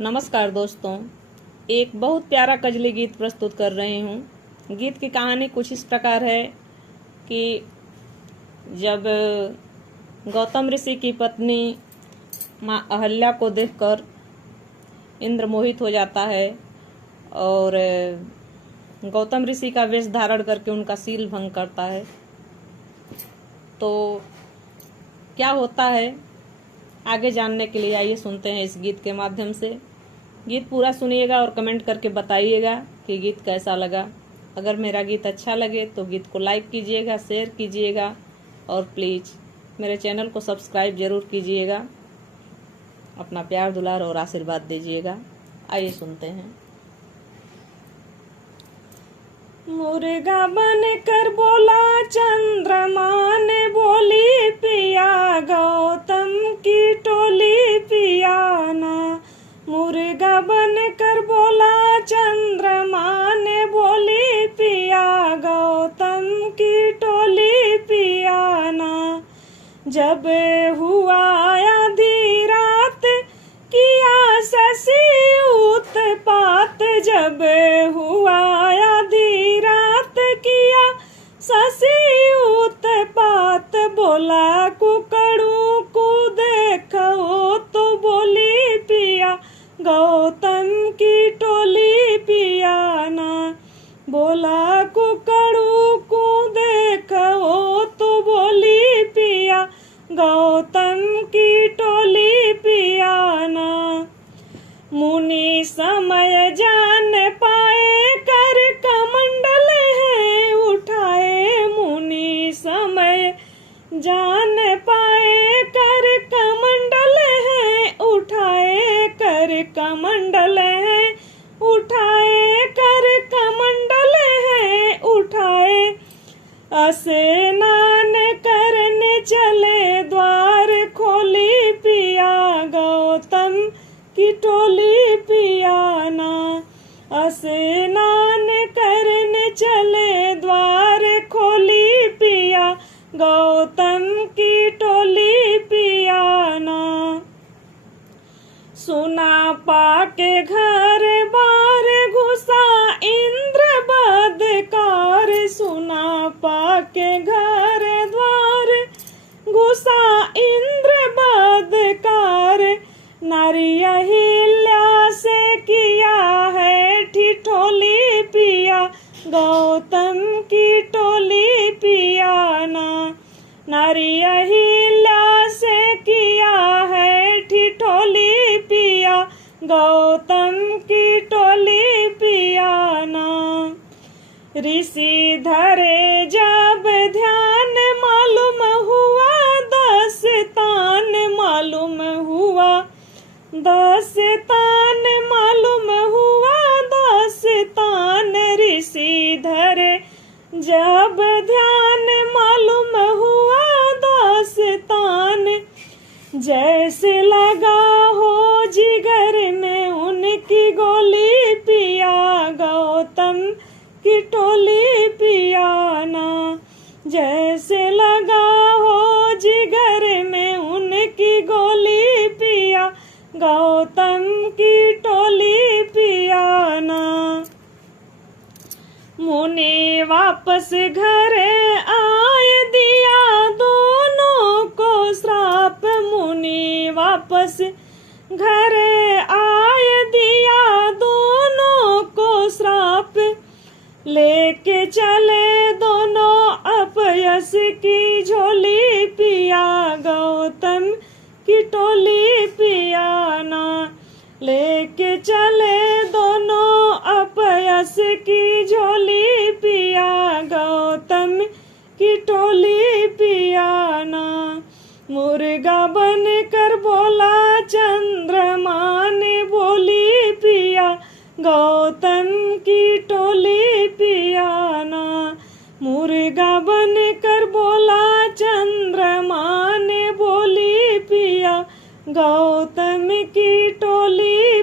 नमस्कार दोस्तों, एक बहुत प्यारा कजली गीत प्रस्तुत कर रही हूँ। गीत की कहानी कुछ इस प्रकार है कि जब गौतम ऋषि की पत्नी माँ अहल्या को देखकर इंद्र मोहित हो जाता है और गौतम ऋषि का वेश धारण करके उनका शील भंग करता है। तो क्या होता है आगे जानने के लिए आइए सुनते हैं इस गीत के माध्यम से। गीत पूरा सुनिएगा और कमेंट करके बताइएगा कि गीत कैसा लगा। अगर मेरा गीत अच्छा लगे तो गीत को लाइक कीजिएगा, शेयर कीजिएगा और प्लीज़ मेरे चैनल को सब्सक्राइब जरूर कीजिएगा। अपना प्यार दुलार और आशीर्वाद दीजिएगा। आइए सुनते हैं। मुर्गा बन कर बोला चंद्रमा ने, बोली पिया गौतम की टोली पियाना। मुर्गा बन कर बोला चंद्रमा ने, बोली पिया गौतम की टोली पियाना। जब हुआ आधी रात किया शशि उत्पात, जब हुआ आधी रात किया शशि उत्पात। बोला कुकड़ू को देखो तो बोली पिया गौतम की टोली पियाना। बोला कुकड़ू को देखो तो बोली पिया गौतम की टोली पियाना। मुनि समय जान पाए कर कमंडल है उठाए। मुनि समय जान पाए कर कमंडल है उठाए। कर कमंडल है उठाए। कर कमंडल है उठाए। स्नान करने चले द्वार खोली पिया गौतम की टोली पियाना। स्नान करने चले द्वार खोली पिया गौतम की टोली पियाना। सुना पाके घर बार घुसा इंद्र बदकार। सुना पाके घर द्वार घुसा इंद्र बदकार। नारी अहिल्या से किया है ठिठोली पिया गौतम की टोली पियाना। नारी अहिल्या से किया है ठिठोली पिया गौतम की टोली पियाना। ऋषि धरे जब ध्यान मालूम हुआ दस्तान। मालूम हुआ दस्तान। मालूम हुआ दस्तान। ऋषि धरे जब ध्यान मालूम हुआ दस्तान। जैसे लगा हो जिगर में उनकी गोली पिया गौतम की टोली पियाना। जैसे लगा हो जिगर में उनकी गोली पिया गौतम की टोली पियाना। मुनि वापस घर आए दिया दोनों को श्राप। मुनि वापस घर आए दिया दोनों को श्राप। लेके चले दोनों अपयश की झोली पिया गौतम की टोली पियाना। लेके चले दोनों अपयश की झोली पिया गौतम की टोली पियाना। मुर्गा बन कर बोला चंद्रमा ने, बोली पिया गौतम की टोली पियाना। मुर्गा बन कर बोला चंद्रमा ने, बोली पिया गौतम की टोली